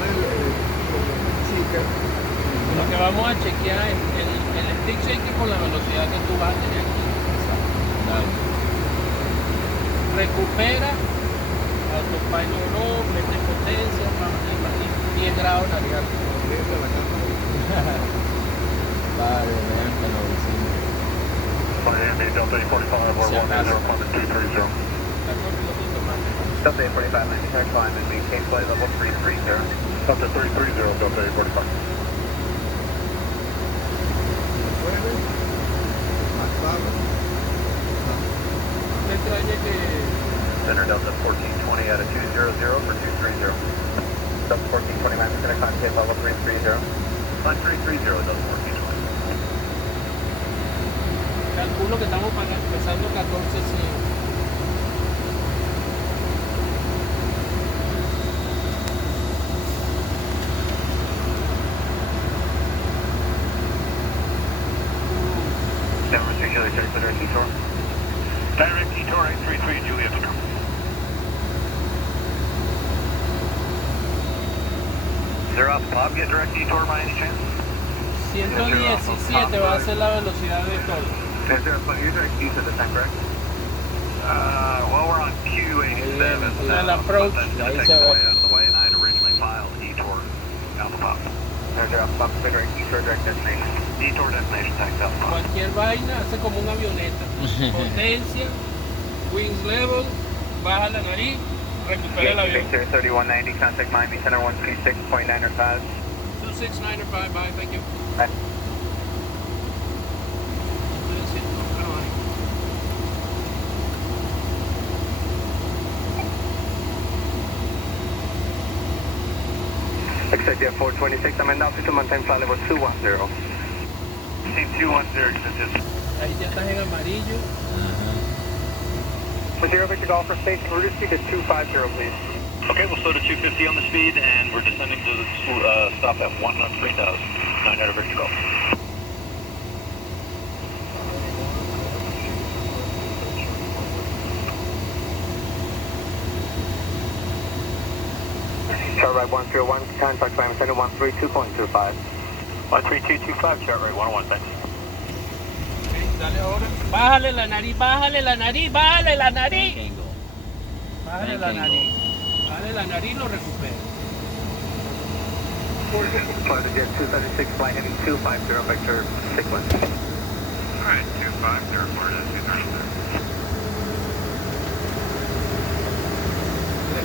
pone el sticker. Lo que vamos a chequear es el stick shaker con la velocidad que tú vas a tener aquí. Dale. Recupera, autopilot no, mete potencia, vamos a ir 10 grados en arriba. Vale, vean que lo decimos. Miami, Delta 845, we're 190, appointment 230. Delta 845, maintain climb and maintain flight level 330. Delta 330, Delta 845. Me extraña que Center Delta 1420 out of 200 for 230. Delta 1420, maintain climb, tape level 330. Climb 330, Delta 1420. calculo que estamos pesando 1400. San Francisco, Juliet, direct detour. Direct detour 833, Juliet. Is there off Bob get direct detour by any chance? 117 va a ser la velocidad de todo. Is there a user use at the time, correct? Well, we're on Q87, Bien, el approach, that's ahí taken se ve. away out of the way, and I had originally filed detour out the pop. Is there off Bob direct detour, direct destination? Detour destination tax out the pop. Cualquier vaina hace como una avioneta. Potencia, wings level, baja la nariz, recupera el avión. Victor 3190, contact Miami Center 136.905. 2695, bye, thank you. Bye. Accept Jet 426, I'm in altitude, maintain flight level 210. Team 210, extended. Ahí ya estás en amarillo. For 0 Victor Golf for station, reduce speed to 250, please. Okay, we'll slow to 250 on the speed, and we're descending to the stop at 103,000, 900 Victor Golf. Chart right 101, contact Miami Center 132.25. 13225, chart right 101, thanks. Okay, dale ahora. Bájale la nariz, bájale la nariz, bájale la nariz. Bájale la nariz. Bájale la nariz y lo recupera. Florida Jet 236, flight heading 250, Victor, sequence. Alright, 250, Florida 236.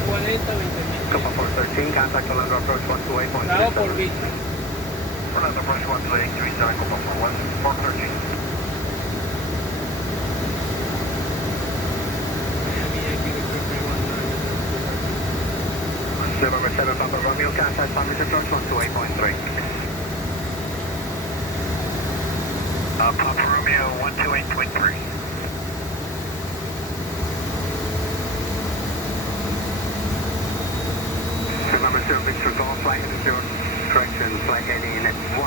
340, 20 Copa 413, contact Orlando approach Bravo por 128.3. Víctor. Orlando approach 128, 3 Copa 413. November 7 Papa Romeo, contact Palmer approach 128.3. Papa Romeo 128.3. November 7 Victor Golf, flight heading 0, correction, flight heading 1.